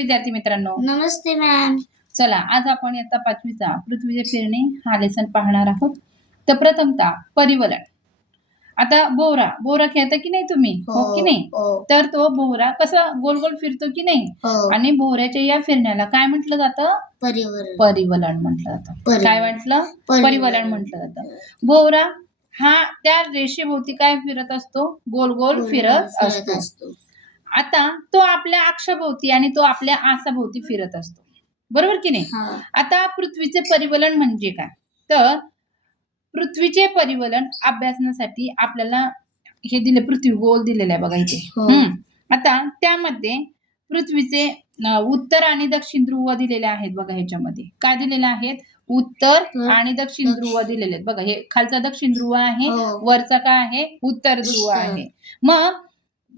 विद्यार्थी मित्रांनो. नमस्ते मॅम. चला आज आपण इयत्ता 5वीचा पृथ्वीचे फिरणे हा लेसन पाहणार आहोत. तर प्रथमतः परिवलन. आता बोरा खेळता की नाही तुम्ही? हो की नाही? तर तो बोरा कसा गोल गोल फिरतो की नाही? आणि बोऱ्याच्या या फिरण्याला काय म्हटलं जातं? परिवलन म्हटलं जातं. काय म्हटलं? परिवलन म्हटलं जातं. बोरा हा त्या रेषेभोवती काय फिरत असतो? गोल गोल फिरत असतो. आता तो आपल्या अक्षाभोवती आणि तो आपल्या आसाभोवती फिरत असतो, बरोबर की नाही? आता पृथ्वीचे परिवलन म्हणजे काय? तर पृथ्वीचे परिवलन अभ्यासण्यासाठी आपल्याला हे दिले, पृथ्वी गोल दिलेलं आहे बघा इथे. आता त्यामध्ये पृथ्वीचे उत्तर आणि दक्षिण ध्रुव दिलेले आहेत बघा. ह्याच्यामध्ये काय दिलेले आहेत? उत्तर आणि दक्षिण ध्रुव दिलेले आहेत बघा. हे खालचा दक्षिण ध्रुव आहे, वरचा काय आहे? उत्तर ध्रुव आहे. मग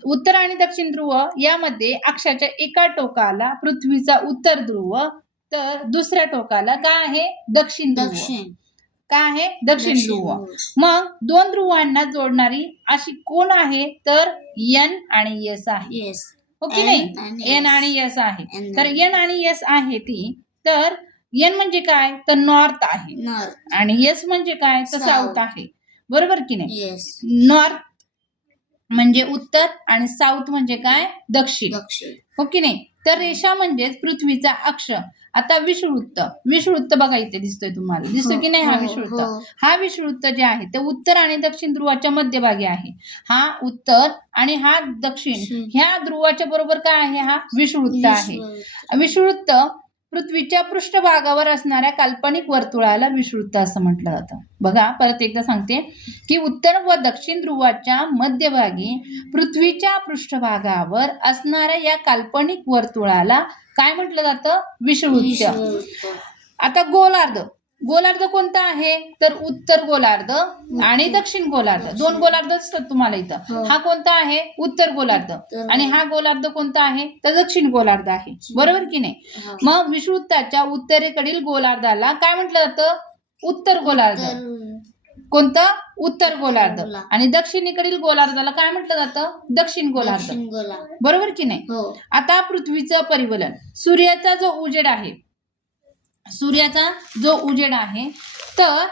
उत्तर आणि दक्षिण ध्रुव यामध्ये अक्षाच्या एका टोकाला पृथ्वीचा उत्तर ध्रुव, तर दुसऱ्या टोकाला काय आहे? दक्षिण ध्रुव. काय आहे? दक्षिण ध्रुव. मग दोन ध्रुवांना जोडणारी अशी कोण आहे? तर एन आणि एस आहे. हो की नाही? एन आणि एस आहे. तर एन आणि एस आहे ती. तर एन म्हणजे काय? तर नॉर्थ आहे. आणि एस म्हणजे काय? तर साऊथ आहे. बरोबर की नाही? नॉर्थ म्हणजे उत्तर आणि साऊथ म्हणजे काय? दक्षिण. हो की नाही? तर रेषा म्हणजेच पृथ्वीचा अक्ष. आता विषुववृत्त बघा इथे दिसतोय तुम्हाला. दिसतो की नाही हा विषुववृत्त? हा विषुववृत्त जे आहे ते उत्तर आणि दक्षिण ध्रुवाच्या मध्यभागी आहे. हा उत्तर आणि हा दक्षिण ह्या ध्रुवाच्या बरोबर काय आहे? हा विषुववृत्त आहे. विषुववृत्त पृथ्वीच्या पृष्ठभागावर असणाऱ्या काल्पनिक वर्तुळाला विषुववृत्त असं म्हटलं जातं. बघा परत एकदा सांगते की उत्तर व दक्षिण ध्रुवाच्या मध्यभागी पृथ्वीच्या पृष्ठभागावर असणाऱ्या या काल्पनिक वर्तुळाला काय म्हटलं जातं? विषुववृत्त. आता गोलार्ध कोणता आहे? तर उत्तर गोलार्ध आणि दक्षिण गोलार्ध. दोन गोलार्ध असतात तुम्हाला इथं. हा कोणता आहे? उत्तर गोलार्ध. आणि हा गोलार्ध कोणता आहे? तर दक्षिण गोलार्ध आहे. बरोबर की नाही? मग विषुववृत्ताच्या उत्तरेकडील गोलार्धाला काय म्हटलं जातं? उत्तर गोलार्ध. कोणतं? उत्तर गोलार्ध. आणि दक्षिणेकडील गोलार्धाला काय म्हटलं जातं? दक्षिण गोलार्ध. बरोबर की नाही? आता पृथ्वीचं परिवलन. सूर्याचा जो उजेड आहे तर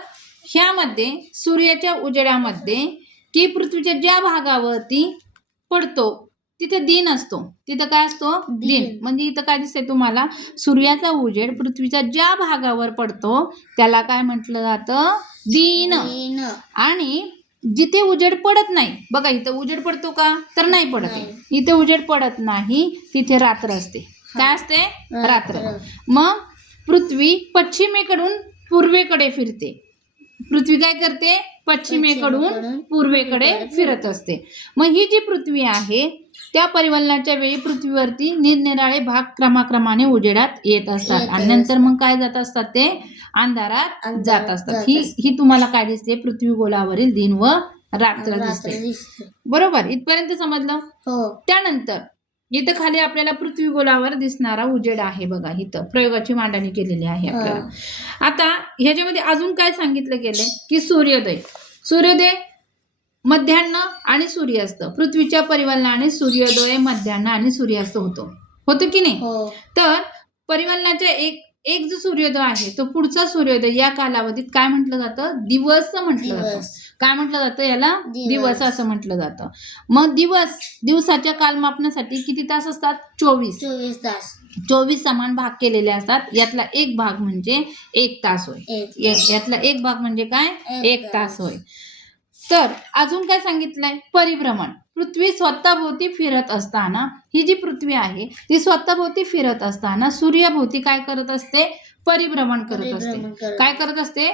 ह्यामध्ये सूर्याच्या उजेडामध्ये की पृथ्वीच्या ज्या भागावरती पडतो तिथे दिन असतो. तिथं काय असतो? दिन. म्हणजे इथं काय दिसतंय तुम्हाला? सूर्याचा उजेड पृथ्वीच्या ज्या भागावर पडतो त्याला काय म्हटलं जातं? दिन. आणि जिथे उजेड पडत नाही बघा, इथं उजेड पडतो का? तर नाही पडत. इथे उजेड पडत नाही तिथे रात्र असते. काय असते? रात्र. मग पृथ्वी पश्चिमेकडून पूर्वेकडे फिरते. पृथ्वी काय करते? पश्चिमेकडून पूर्वेकडे फिरत असते. मग ही जी पृथ्वी आहे त्या परिवलनाच्या वेळी पृथ्वीवरती निरनिराळे भाग क्रमाक्रमाने उजेडात येत असतात आणि नंतर मग काय जात असतात? ते अंधारात जात असतात. ही तुम्हाला काय दिसते? पृथ्वी गोलावरील दिन व रात्र दिसते. बरोबर? इथपर्यंत समजलं? त्यानंतर इथं खाली आपल्याला पृथ्वी गोलावर दिसणारा उजेड आहे बघा. इथं प्रयोगाची मांडणी केलेली आहे आपल्याला. आता ह्याच्यामध्ये अजून काय सांगितलं गेलंय की सूर्योदय मध्यान्ह आणि सूर्यास्त. पृथ्वीच्या परिवलनाने सूर्योदय मध्यान्ह आणि सूर्यास्त होतो की नाही? तर परिवलनाच्या एक जो सूर्योदय आहे तो पुढचा सूर्योदय या कालावधीत काय म्हटलं जातं? दिवस म्हटलं जातं. काय म्हटलं जातं याला? दिवस असं म्हटलं जातं. मग दिवसाच्या कालमापनासाठी किती तास असतात? 24 तास. 24 समान भाग केलेले असतात. यातला एक भाग म्हणजे 1 तास होय. यातला एक भाग म्हणजे काय? 1 तास होय. तर अजून काय सांगितलंय? परिभ्रमण. पृथ्वी स्वतःभोवती फिरत असताना ही जी पृथ्वी आहे ती स्वतःभोवती फिरत असताना सूर्याभोवती काय करत असते? परिभ्रमण करत असते. काय करत असते?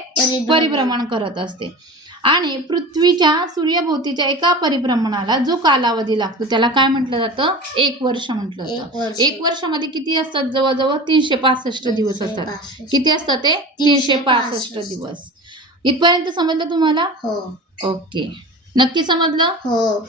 परिभ्रमण करत असते. आणि पृथ्वीच्या सूर्याभोवतीच्या एका परिभ्रमणाला जो कालावधी लागतो त्याला काय म्हटलं जातं? 1 वर्ष म्हटलं जातं. 1 वर्षामध्ये किती असतात? जवळजवळ 365 दिवस असतात. किती असतात ते? 365 दिवस. इथपर्यंत समजलं तुम्हाला? ओके. नक्की समजलं?